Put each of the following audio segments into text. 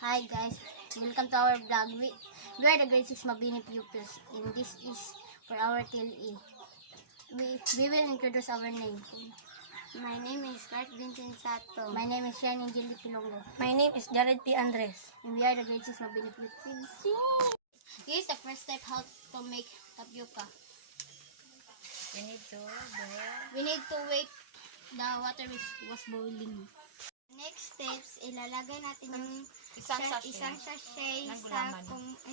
Hi guys, welcome to our vlog. We are the grade 6 Mabini pupils and this is for our TLE. We will introduce our name. My name is Clark Vincent Sato. My name is Shane Angelique Kilongo. My name is Jared P. Andres. And we are the grade 6 Mabini pupils. This is the first step how to make tapioca. We need to wait the water was boiling. Next steps, ilalagay natin yung isang sachet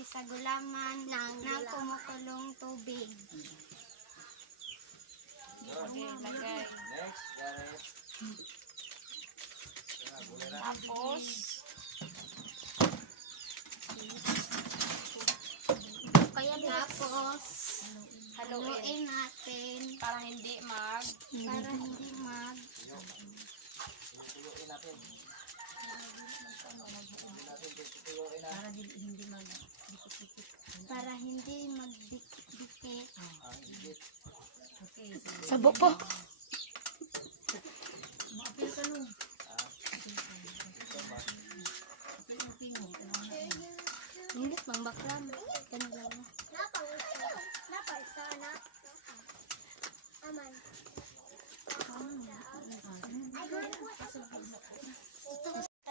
sa gulaman ng kumukulong tubig. Lagay. Tapos Haluin natin para hindi mag magdikit. Sabo po. Hindi pang baklam. Kanila na.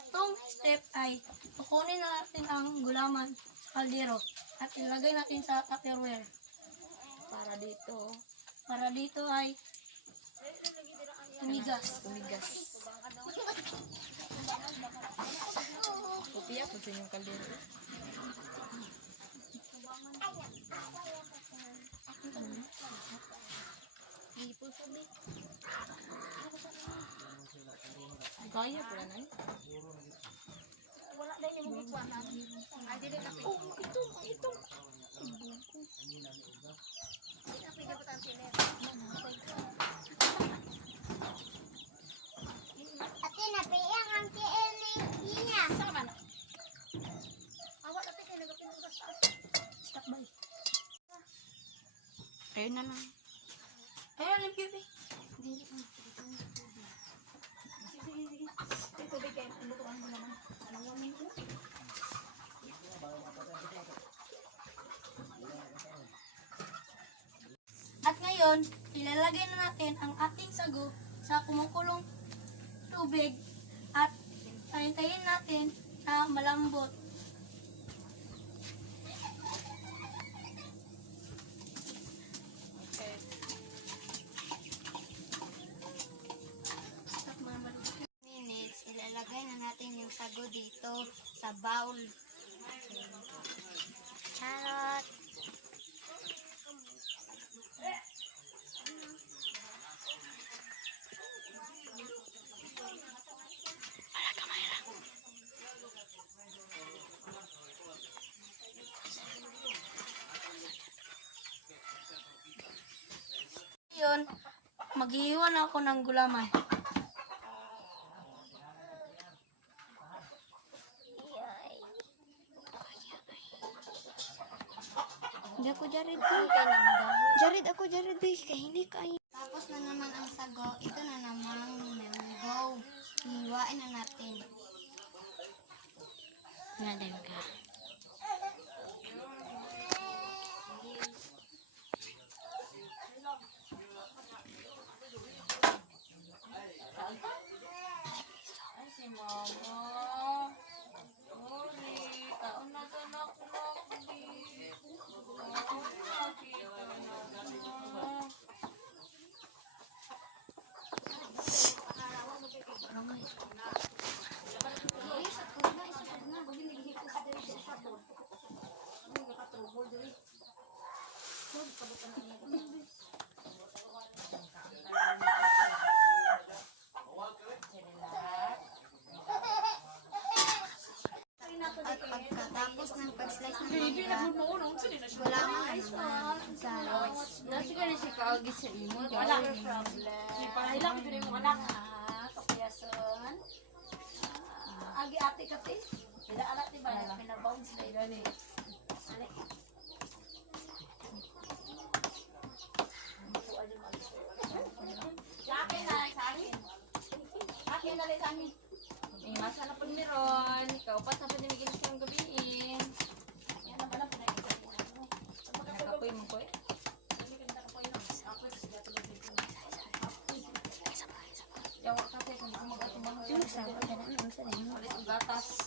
Itong step ay kukunin natin ang gulaman sa kaldero at ilagay natin sa tupperware. Para dito ay tumigas. Kupiya po yung kaldero. Kaya po na eh. Wala na yung bukuan na. Ay, dili na. Ito. Ate, napiyang ang TLE niya. Saan man? Awat ate, kaya nagapinang sa Stop by. Ayun na lang. Ayan yung pipi. At ngayon, ilalagay na natin ang ating sago sa kumukulong tubig at pahintayin natin na malambot. Okay. Stop naman. minutes, ilalagay na natin yung sago dito sa bowl. Charot! Ngayon, maghihiwan ako ng gulaman. Hindi ako Jared kaya hindi kayo. Tapos na naman ang sago, ito na naman mango. Hiwain na natin. Nadam ka. Ay, si mama. Sorry. Taon na tanak na At pagkatapos ng pag-slice ng mangga, gulaman na naman sa Nasa ka na siya kaagis sa imo. Wala ka problem. Ipahilang ito rin mo anak. Kapiyason. Agi ate kati. Tidak alat di ba? Pinabounce na ilo ni. Ale. Sa akin na sa akin. Akin na rin sa akin. Masa na po meron. Kaupat na po niya magiging siyang gabiin. Yan naman ang pinag-ibig mo. Nakapoy mo po eh. Yawa kasi kung gusto mag-atumbang siya. Ulit ang gatas.